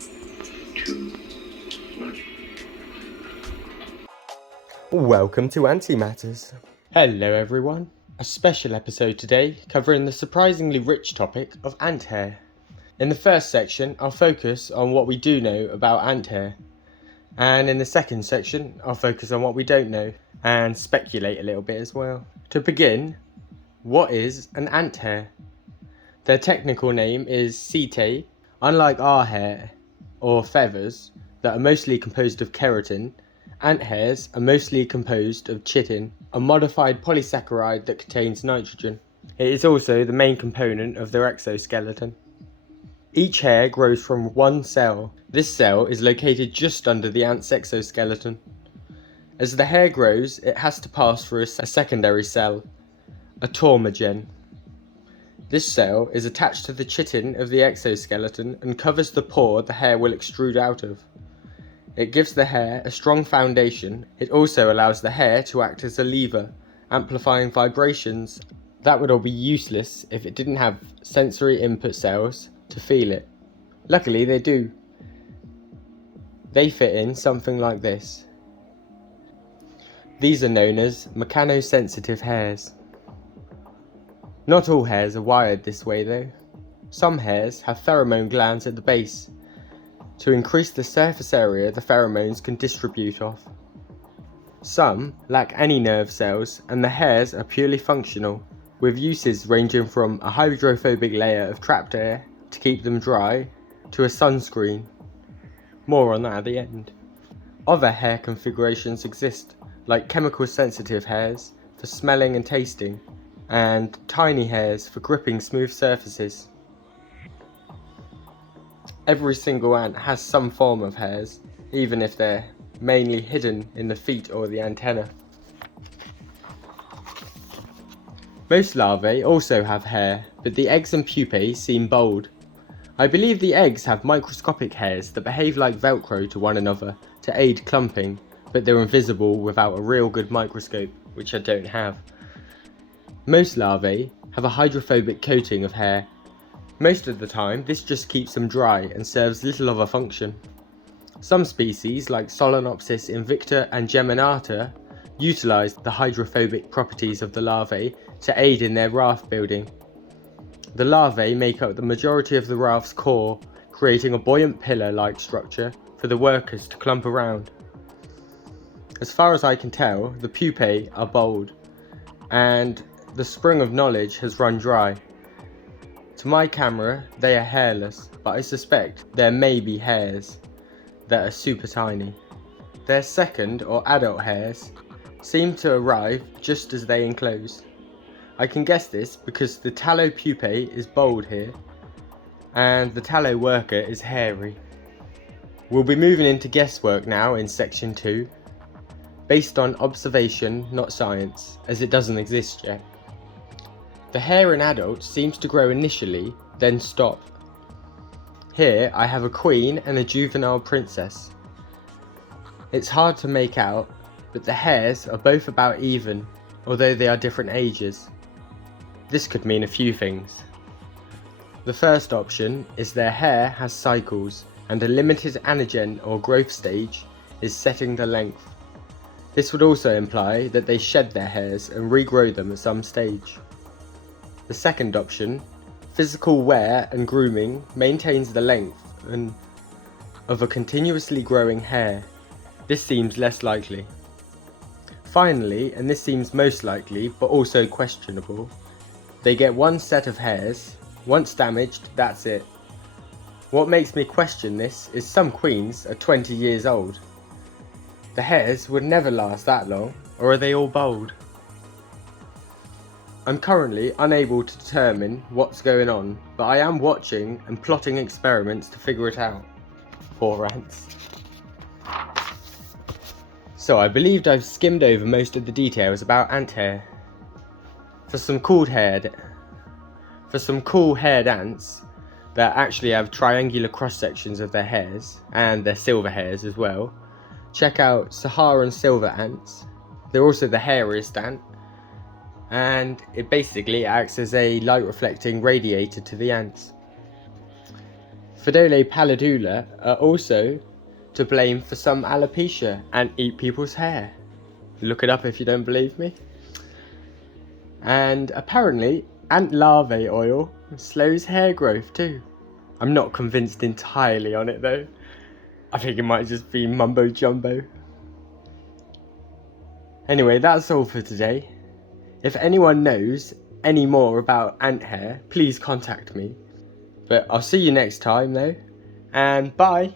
2, 1. Welcome to Antimatters. Hello everyone. A special episode today covering the surprisingly rich topic of ant hair. In the first section, I'll focus on what we do know about ant hair. And in the second section, I'll focus on what we don't know and speculate a little bit as well. To begin, what is an ant hair? Their technical name is setae. Unlike our hair or feathers that are mostly composed of keratin, ant hairs are mostly composed of chitin, a modified polysaccharide that contains nitrogen. It is also the main component of their exoskeleton. Each hair grows from one cell. This cell is located just under the ant's exoskeleton. As the hair grows, it has to pass through a secondary cell, a taumogen. This cell is attached to the chitin of the exoskeleton and covers the pore the hair will extrude out of. It gives the hair a strong foundation. It also allows the hair to act as a lever, amplifying vibrations. That would all be useless if it didn't have sensory input cells to feel it. Luckily they do. They fit in something like this. These are known as mechanosensitive hairs. Not all hairs are wired this way though. Some hairs have pheromone glands at the base to increase the surface area the pheromones can distribute off. Some lack any nerve cells and the hairs are purely functional, with uses ranging from a hydrophobic layer of trapped air to keep them dry to a sunscreen. More on that at the end. Other hair configurations exist, like chemical sensitive hairs for smelling and tasting, and tiny hairs for gripping smooth surfaces. Every single ant has some form of hairs, even if they're mainly hidden in the feet or the antenna. Most larvae also have hair, but the eggs and pupae seem bold. I believe the eggs have microscopic hairs that behave like Velcro to one another to aid clumping, but they're invisible without a real good microscope, which I don't have. Most larvae have a hydrophobic coating of hair. Most of the time, this just keeps them dry and serves little of a function. Some species, like Solenopsis invicta and geminata, utilize the hydrophobic properties of the larvae to aid in their raft building. The larvae make up the majority of the raft's core, creating a buoyant pillar-like structure for the workers to clump around. As far as I can tell, the pupae are bold, and the spring of knowledge has run dry. To my camera, they are hairless, but I suspect there may be hairs that are super tiny. Their second or adult hairs seem to arrive just as they enclose. I can guess this because the tallow pupae is bold here, and the tallow worker is hairy. We'll be moving into guesswork now in section 2, based on observation, not science, as it doesn't exist yet. The hair in adults seems to grow initially, then stop. Here I have a queen and a juvenile princess. It's hard to make out, but the hairs are both about even, although they are different ages. This could mean a few things. The first option is their hair has cycles, and a limited anagen or growth stage is setting the length. This would also imply that they shed their hairs and regrow them at some stage. The second option, physical wear and grooming, maintains the length of a continuously growing hair. This seems less likely. Finally, and this seems most likely but also questionable, they get one set of hairs. Once damaged, that's it. What makes me question this is some queens are 20 years old. The hairs would never last that long, or are they all bald? I'm currently unable to determine what's going on, but I am watching and plotting experiments to figure it out. Poor ants. So I believed I've skimmed over most of the details about ant hair. For some cool haired ants that actually have triangular cross sections of their hairs, and their silver hairs as well, check out Saharan silver ants. They're also the hairiest ant, and it basically acts as a light reflecting radiator to the ants. Fedole pallidula are also to blame for some alopecia and eat people's hair. Look it up if you don't believe me. And apparently, ant larvae oil slows hair growth too. I'm not convinced entirely on it though. I think it might just be mumbo jumbo. Anyway, that's all for today. If anyone knows any more about ant hair, please contact me. But I'll see you next time though, and bye!